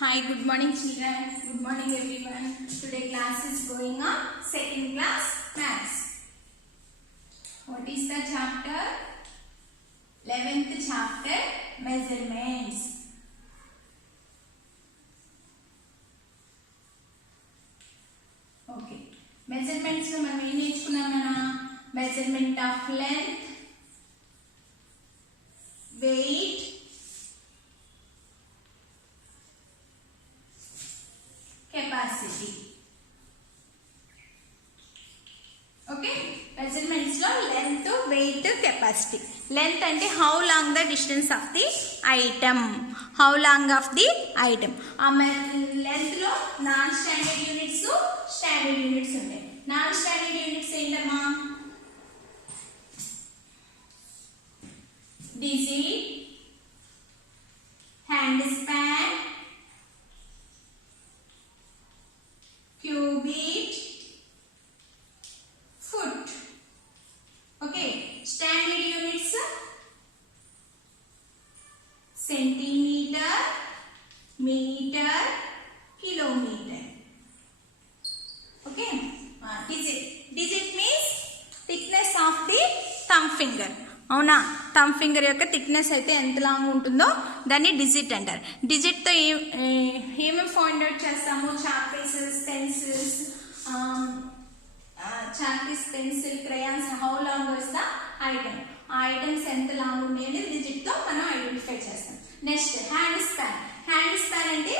Hi, good morning children. Good morning everyone. Today class is going on second class maths. What is the chapter? 11th chapter, measurements. Okay. Measurements lo మనం ఏం నేర్చుకున్నామన్నా? Measurement of length, weight, capacity. Okay, measurements lo length, weight, capacity. Length ante how long the distance of the item, how long of the item. Length lo non standard units, standard units untayi. Non standard units ఏంటమ్మా? digit, hand span, cubit, foot. Okay, standard units centimeter, meter, kilometer. Okay, digit means thickness of the thumb finger. అవునా, thumb finger యొక్క thickness అయితే ఎంత long ఉంటుందో దాన్ని digit అంటారు. డిజిట్తో ఏమేమి find out చేస్తాము? Chalk pieces, pencils, chalk piece, pencil, crayons, how long is the item, ఆ ఐటమ్స్ ఎంత లాంగ్ ఉన్నాయి అనేది డిజిట్తో మనం ఐడెంటిఫై చేస్తాం. Next hand span. Hand span అంటే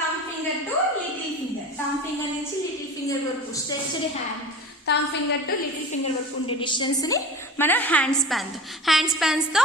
thumb finger to little finger, thumb finger నుంచి లిటిల్ ఫింగర్ వరకు stretched hand, thumb finger to little finger వరకు ఉండే డిస్టెన్స్ని మనం హ్యాండ్ స్పాన్స్తో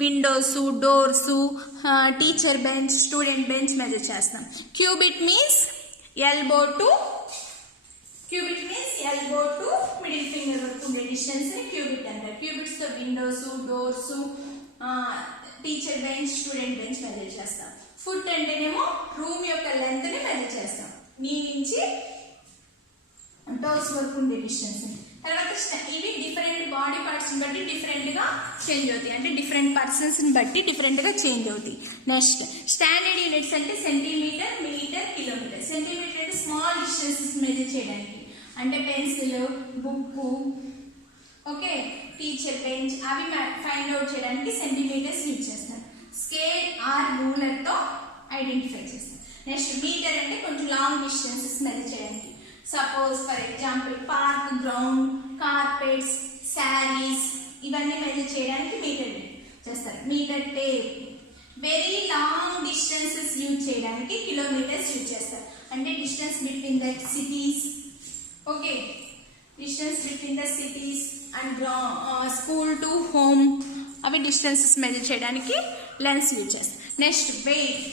windows, doors, teacher bench, student bench measure చేస్తాం. Cubit means elbow to middle finger వరకు ఉండే డిస్టెన్స్ని క్యూబిట్ అంటారు. క్యూబిట్స్తో windows, doors, teacher bench, student bench measure చేస్తాం. ఫుట్ అంటేనేమో రూమ్ యొక్క లెంత్ని మెజర్ చేస్తాం, నీ నుంచి టోస్ వరకు ఉండే డిస్టెన్స్. తర్వాత ఇవి డిఫరెంట్ బాడీ పార్ట్స్ బట్టి డిఫరెంట్ గా చేంజ్ అవుతాయి, అంటే డిఫరెంట్ పర్సన్స్ బట్టి డిఫరెంట్ గా చేంజ్ అవుతాయి. నెక్స్ట్ స్టాండర్డ్ యూనిట్స్ అంటే సెంటీమీటర్, మీటర్, కిలోమీటర్. సెంటీమీటర్ అంటే స్మాల్ డిస్టెన్సెస్ మెజర్ చేయడానికి, అంటే pencil, book, okay, teacher bench అవి ఫైండ్ అవుట్ చేయడానికి సెంటీమీటర్స్ యూజ్ చేస్తారు. స్కేల్ ఆర్ రూలర్ తో ఐడెంటిఫై చేస్తారు. నెక్స్ట్ మీటర్ అంటే కొంచెం లాంగ్ డిస్టెన్సెస్ మెజర్ చేయడానికి. Suppose for example park ground, carpets, saris ఇవన్నీ మెజర్ చేయడానికి మీటర్ చేస్తారు. Metre tape. Very long distances use చేయడానికి కిలోమీటర్స్ యూజ్ చేస్తారు, అంటే distance between the cities, okay, distance between the cities and school to home అవి distances measure చేయడానికి లెన్స్ యూజ్ చేస్తారు. నెక్స్ట్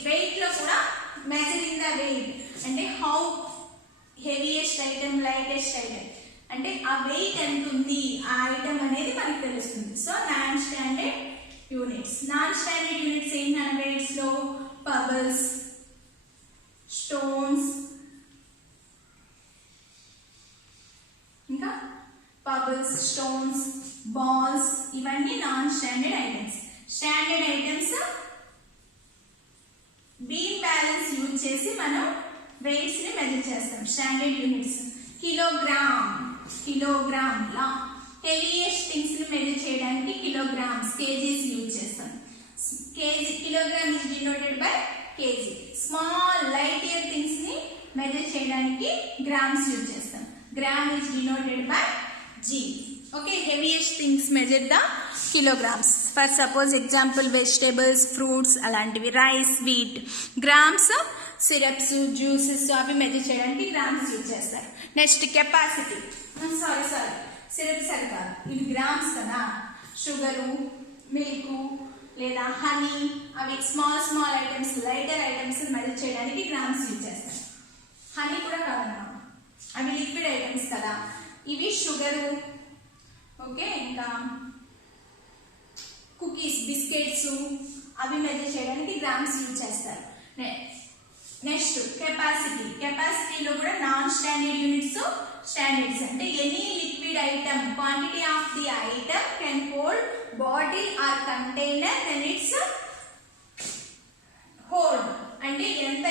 వెయిట్ లో కూడా మెజరింగ్ ద వెయిట్ అంటే how heaviest item, lightest item, అంటే ఆ వెయిట్ ఎంత ఉంది ఆ ఐటమ్ అనేది మనకు తెలుస్తుంది. So non standard units. Non standard units ఏంటన్న వెయిట్స్ లో పబుల్స్, స్టోన్స్, ఇంకా పబుల్స్, స్టోన్స్, బాల్స్ ఇవన్నీ non standard items. Standard items beam balance use చేసి మనం వెయిట్స్ ని మెజర్ చేస్తాం. స్టాండర్డ్ యూనిట్స్ కిలోగ్రామ్ లా హెవీయెస్ట్ థింగ్స్ ని మెజర్ చేయడానికి కిలోగ్రామ్స్, కేజీస్ యూజ్ చేస్తాం. Kilogram is denoted by KG. Small lighter things ని మెజర్ చేయడానికి గ్రామ్స్ యూజ్ చేస్తాం. Gram is denoted by G. Okay, heaviest things measure the kilograms. For suppose example vegetables, fruits అలాంటివి, rice, wheat. Grams syrups, juices అవి measure చేయడానికి grams use చేస్తారు. Next capacity. Sorry syrups అని కాదు, ఇవి grams కదా. Sugar, milk లేదా honey అవి small items, lighter items measure చేయడానికి గ్రామ్స్ యూజ్ చేస్తారు. హనీ కూడా కాదన్నా, అవి లిక్విడ్ ఐటమ్స్ కదా. ఇవి షుగరు, ఓకే, ఇంకా కుకీస్, బిస్కెట్స్ అవి మెజర్ చేయడానికి గ్రామ్స్ యూజ్ చేస్తారు. నెక్స్ట్ కెపాసిటీలో కూడా నాన్ స్టాండర్డ్ యూనిట్స్, స్టాండర్డ్స్ అంటే any liquid item, quantity of the item can hold bottle or container then it's hold, అంటే ఎంత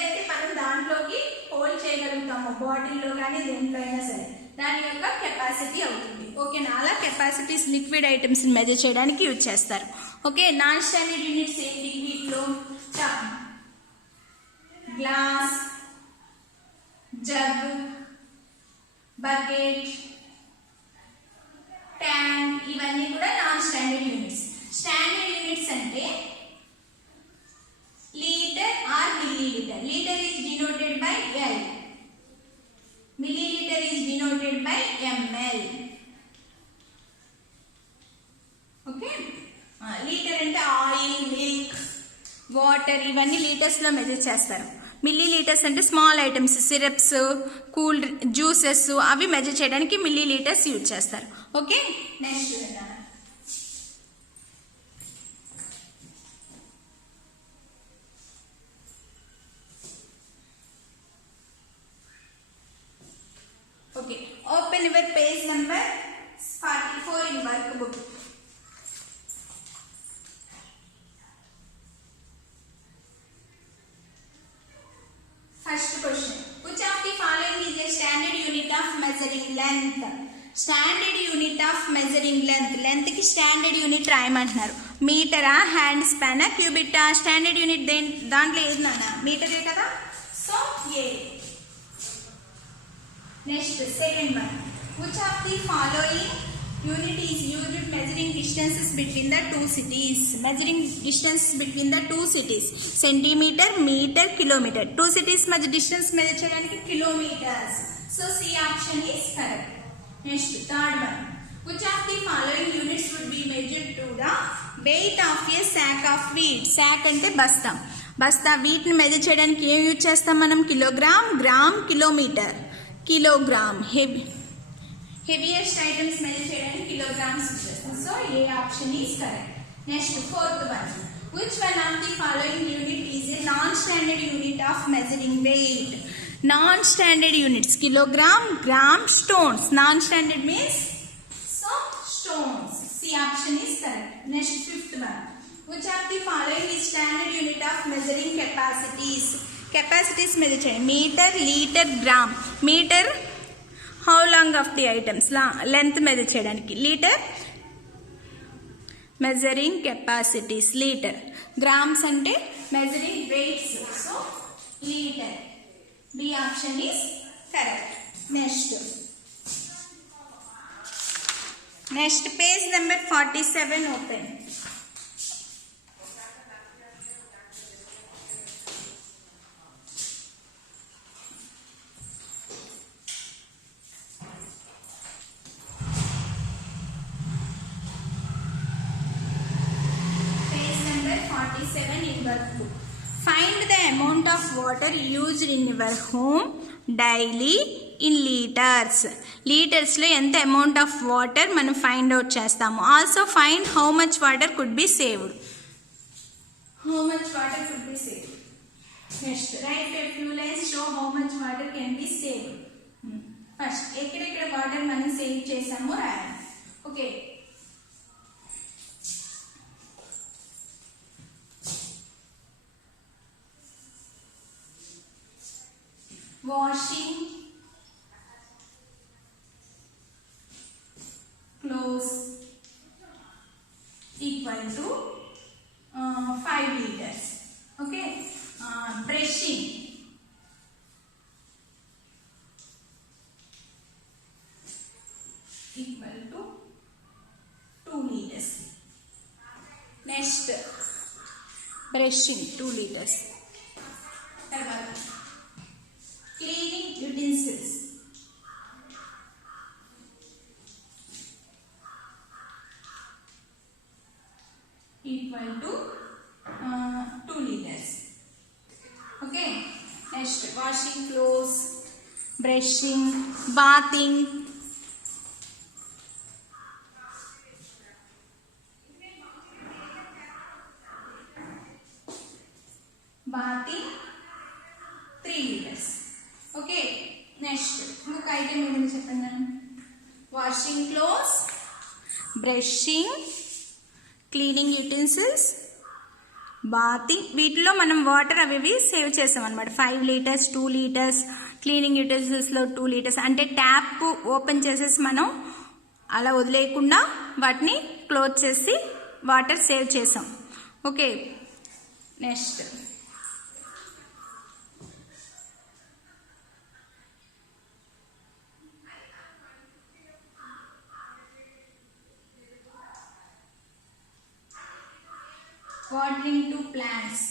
చేయగలుగుతామో బాటిల్లో కానీ దేంట్లో అయినా సరే దాని యొక్క కెపాసిటీ అవుతుంది. ఓకేనా? అలా కెపాసిటీస్ లిక్విడ్ ఐటమ్స్ మెజర్ చేయడానికి యూజ్ చేస్తారు. ఓకే, నాన్ స్టాండర్డ్ యూనిట్స్ ఏంటి వీటిలో? గ్లాస్, జగ్, బకెట్, ట్యాంక్, ఇవన్నీ కూడా non standard units. Standard units అంటే litre or millilitre. Litre is denoted by L, milliliter is denoted by ml. Okay, litre అంటే oil, milk, water, ఇవన్నీ litres లో measure చేస్తారు. Millilitres అంటే small items, syrups, cool juices, అవి measure చేయడానికి millilitres use చేస్తారు. Okay, next చూద్దాం. Okay, open your page number 44 in workbook. First question, which of the following is a standard unit of measuring length? Standard unit of measuring length. Length ki standard unit రాయమంటున్నారు. మీటరా, hand స్పానా, క్యూబిటా? Standard unit దాంట్లో ఏది నాన్న? మీటరే కదా. So A. Next, second one. Which of the following unit is used in measuring distances between the two cities? Measuring distances between the two cities. Centimeter, meter, kilometer. Two cities measure distance measure cheyadaniki kilometers. So C option is correct. Next, third one. Which of the following units would be measured to the weight of a sack of wheat? Sack ante basta. Basta wheat ni measure cheyadaniki em use chestam manam? Kilogram, gram, kilometer. Kilogram. Heaviest items measure చేయడానికి kilograms ఇచ్చేస్తాం. So A option is correct. Next fourth one. Which one of the following unit is a non standard unit of measuring weight? Non standard units kilogram, gram, stones. Non standard means so stones. C option is correct. Next fifth one. Which of the following is standard unit of measuring capacities? Capacities measure చేయండి. Metre, litre, gram. Metre how long off the items, length measure చేయడానికి. Litre measuring capacities, litre. Grams అంటే measuring weights. So litre. B option is correct. Next page number 47 open. Find the amount of water used in your home daily in liters. Liters లో ఎంత amount of water మనం find out చేస్తాము. Also find how much water could be saved. Next right a few lines show how much water can be saved. First ఎక్కడెక్కడ water మనం save చేసామో రాయాలి. Okay, washing clothes equal to 5 liters. Okay, brushing equal to 2 liters. Next, brushing 2 liters. Cleaning utensils equal to 2 liters. Okay, next washing clothes, brushing, bathing, bathing 3 liters. Okay, next look item ఏమని చెప్పండి. Washing clothes, brushing, cleaning utensils, bathing వీటిలో మనం water అవి save చేసాం అనమాట. 5 litres, 2 litres, cleaning యూటెన్సిల్స్లో 2 litres. అంటే tap open చేసేసి మనం అలా వదిలేయకుండా వాటిని క్లోజ్ చేసి వాటర్ సేవ్ చేసాం. Okay, next watering to plants.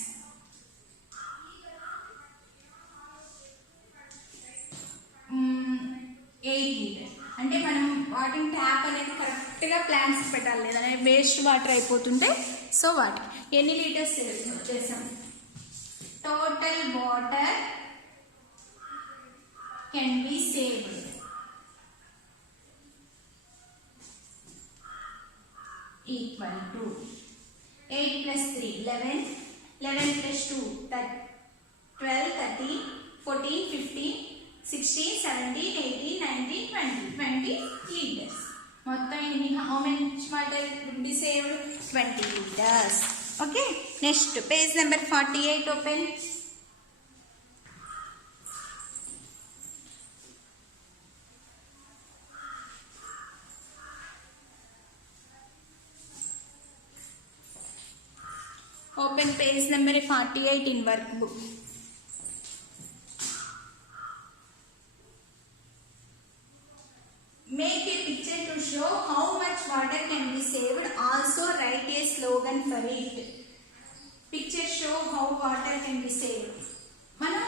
అంటే మనం వాటింగ్ ట్యాప్ అనేది కరెక్ట్గా ప్లాంట్స్ పెట్టాలి, లేదంటే వేస్ట్ వాటర్ అయిపోతుంటే. సో వాటి ఎన్ని లీటర్స్ చేసాం? Total water can be saved equal to 8 plus 3 11, 11 plus 2 12, 13, 14, 15, 16, 17, 18, 19, 20 liters. మొత్తం how much water will be saved? 20 liters. Okay, next page number 48 open. Open page number 48 in workbook. Make a picture to show how much water can be saved. Also write a slogan for it. Picture show how water can be saved. మనం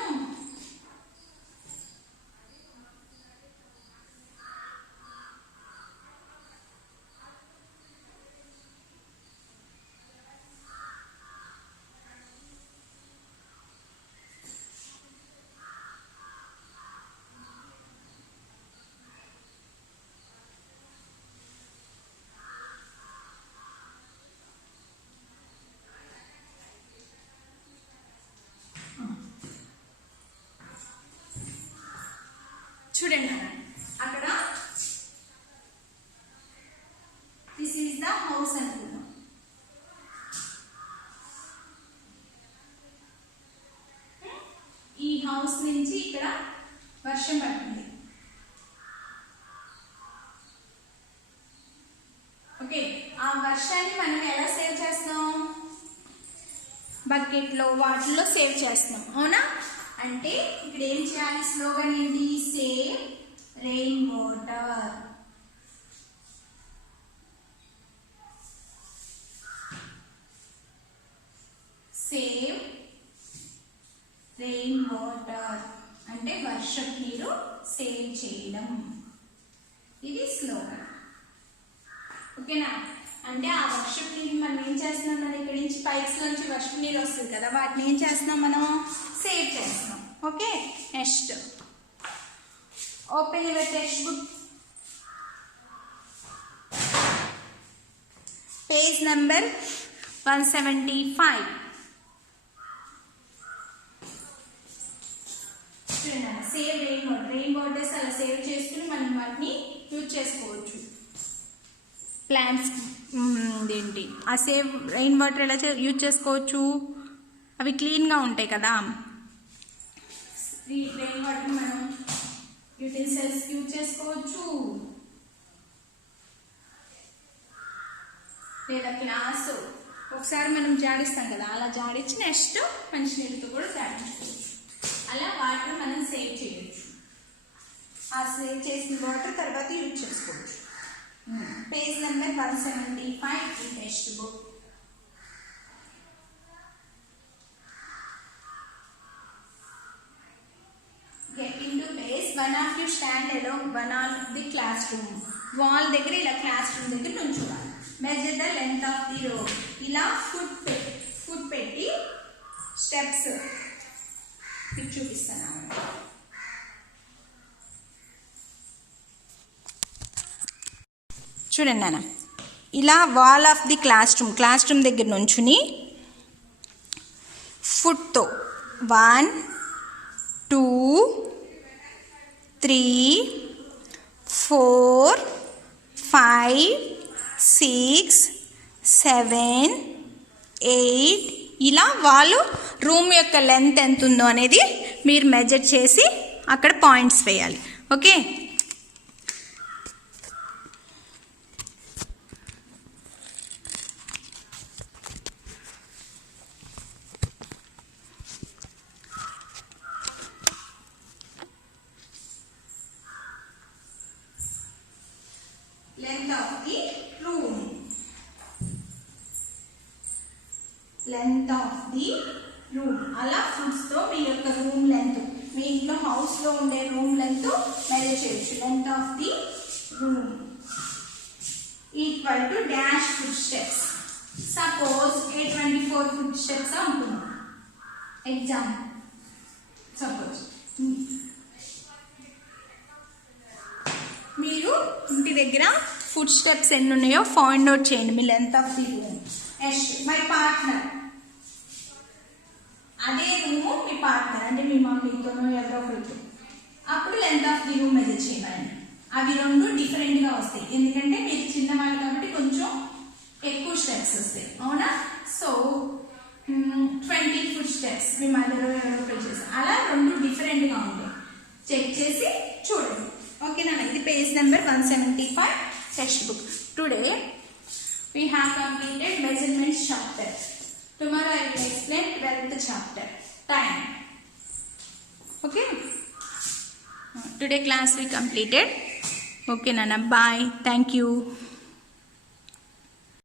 చూడండి అక్కడ this is the house అనుకున్నాం. ఈ house నుంచి ఇక్కడ వర్షం పడుతుంది. Okay, ఆ వర్షాన్ని మనం ఎలా సేవ్ చేస్తాం? బకెట్లో వాటిల్లో సేవ్ చేస్తున్నాం, అవునా? అంటే ఇక్కడ ఏం చేయాలి? స్లోగన్ ఏంటి? Save rain water. Save rain water అంటే వర్షపు నీరు సేవ్ చేయడం. ఇది స్లోగన్. ఓకేనా? అంటే ఆ వర్షపు నీరు మనం ఏం చేస్తున్నాం? మనం ఇక్కడ నుంచి పైప్స్ నుంచి వర్షపు నీరు వస్తుంది కదా, వాటిని ఏం చేస్తున్నాం? మనం సేవ్ చేస్తున్నాం. Okay, next open your text book, page number 175. Save rain water. Rain waters అలా సేవ్ చేసుకుని మనం వాటిని యూజ్ చేసుకోవచ్చు. ప్లాంట్స్ ఏంటి ఆ సేవ్ రెయిన్ వాటర్ ఎలా యూజ్ చేసుకోవచ్చు? అవి క్లీన్గా ఉంటాయి కదా. రెయిన్ వాటర్ మనం యూటెన్సిల్స్ యూజ్ చేసుకోవచ్చు, లేదా గ్లాస్ ఒకసారి మనం జాడిస్తాం కదా, అలా జాడించి నెక్స్ట్ మంచినీళ్ళతో కూడా జాడించుకోవచ్చు. అలా వాటర్ మనం సేవ్ చేయొచ్చు. ఆ సేవ్ చేసిన వాటర్ తర్వాత యూజ్ చేసుకోవచ్చు. Page number 175 in text book. Get into base. One of you stand along one of the classroom. Wall దగ్గర ఇలా క్లాస్ రూమ్ దగ్గర నుంచోవాలి. Measure the length of the row. ఇలా ఫుట్ పెట్టి స్టెప్స్ చూపిస్తాను. చూడండి నాన్న, ఇలా wall of the class room దగ్గర నుంచుని ఫుట్తో 1 2 3 4 5 6 7 8 ఇలా వాళ్ళు రూమ్ యొక్క లెంత్ ఎంత ఉందో అనేది మీరు మెజర్ చేసి అక్కడ పాయింట్స్ వేయాలి. Okay, length of the room, length of the room. అలా ఫుడ్స్ తో మీ యొక్క రూమ్ లెంత్, మీ ఇంట్లో హౌస్ లో ఉండే రూమ్ లెంత్ మెజర్ చేయొచ్చు. Length of the room equal to dash food steps. Suppose 824 food steps అనుకున్నాం. ఎగ్జాంపుల్, సపోజ్ మీరు ఇంటి దగ్గర ఫుడ్ స్టెప్స్ ఎన్ని ఉన్నాయో ఫైండ్ అవుట్ చేయండి, మీ length of the room. Next my partner, అదే రూము మీ పార్ట్నర్ అంటే మీ మమ్మీతోనో ఎవరో ఒకరితో, అప్పుడు length of the room measure చేయమని. అవి రెండు డిఫరెంట్గా వస్తాయి, ఎందుకంటే మీరు చిన్నవాళ్ళు కాబట్టి కొంచెం ఎక్కువ స్టెప్స్ వస్తాయి, అవునా? సో 20 ఫుడ్ స్టెప్స్ మీ మదర్ ఎవరో ఒకరు చేస్తారు, అలా రెండు డిఫరెంట్గా ఉంటాయి. చెక్ చేసి చూడండి. ఓకేనా? ఇది page number 175 text book. Today we have completed measurements chapter. Tomorrow I will explain 12th chapter, time. Okay, today class we completed. Okay Nana, bye, thank you.